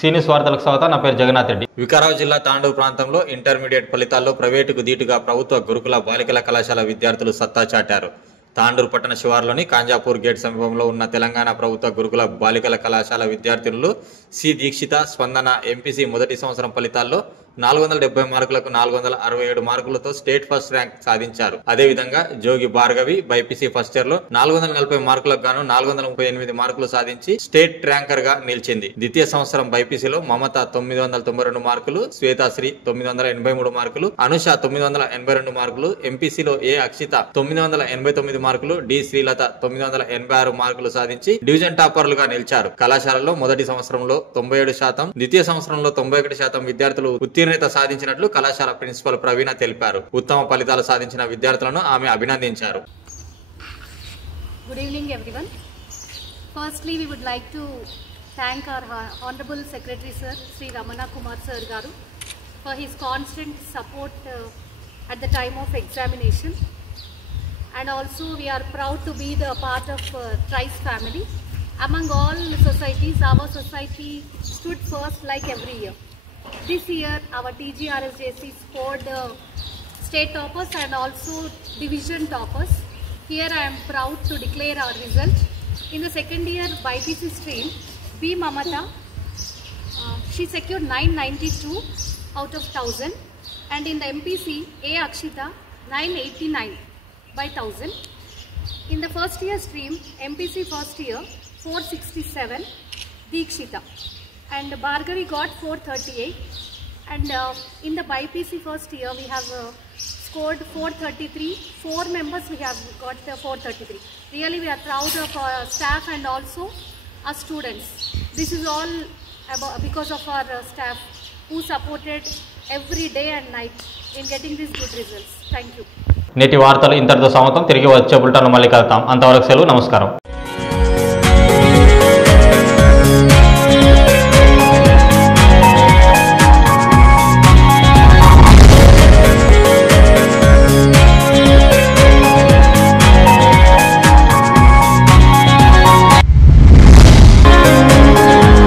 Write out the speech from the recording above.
సీనియస్ వార్తలకు స్వాగతం. నా పేరు జగన్నాథ్ రెడ్డి. వికారాబాద్ జిల్లా తాండూరు ప్రాంతంలో ఇంటర్మీడియట్ ఫలితాల్లో ప్రైవేటుకు దీటుగా ప్రభుత్వ గురుకుల బాలికల కళాశాల విద్యార్థులు సత్తా చాటారు. తాండూరు పట్టణ శివార్లోని కాంజాపూర్ గేట్ సమీపంలో ఉన్న తెలంగాణ ప్రభుత్వ గురుకుల బాలికల కళాశాల విద్యార్థులు సి దీక్షిత స్పందన ఎంపీసీ మొదటి సంవత్సరం ఫలితాల్లో 470 మార్కులకు 467 మార్కులతో స్టేట్ ఫస్ట్ ర్యాంక్ సాధించారు. అదేవిధంగా జోగి భార్గవి బైపీసీ ఫస్ట్ ఇయర్ లో 440 మార్కులకు గాను 438 మార్కులు సాధించి స్టేట్ ర్యాంకర్ గా నిలిచింది. ద్వితీయ సంవత్సరం బైపీసీలో మమత 992 మార్కులు, శ్వేతాశ్రీ 983 మార్కులు, అనుష 982 మార్కులు, ఎంపీసీలో ఏ అక్షిత 989 మార్కులు, డి శ్రీలత 986 మార్కులు సాధించి డివిజన్ టాపర్లుగా నిలిచారు. కళాశాలలో మొదటి సంవత్సరంలో 97%, ద్వితీయ సంవత్సరంలో 91% విద్యార్థులు ఉత్తీర్ణత సాధించినట్లు కళాశాల ప్రిన్సిపల్ ప్రవీణ తెలిపారు. ఉత్తమ ఫలితాలు సాధించిన విద్యార్థులను ఆమె అభినందించారు. Good evening everyone. Firstly we would like to thank our honorable secretary sir Sri Ramana Kumar sir garu for his constant support at the time of examination, and also we are proud to be the part of Trice family. Among all societies, our society stood first like every year. This year our TGRSJC scored state toppers and also division toppers. Here I am proud to declare our result. In the second year BPC stream, B Mamata, she secured 992 out of 1000, and in the MPC A Akshita 989 by 1000. In the first year stream, MPC first year 467 Deekshita, and Bhargavi got 438, and in the BPC first year we have scored 433. 4 members we have got 433. Really we are proud of our staff and also our students. This is all because of our staff who supported every day and night in getting these good results. Thank you. నేటి వార్తలు ఇంతటితో సమాప్తం. తిరిగి వచ్చే బులెటిన్లో మళ్ళీ కలుద్దాం. అంతవరకు సెలవు. నమస్కారం.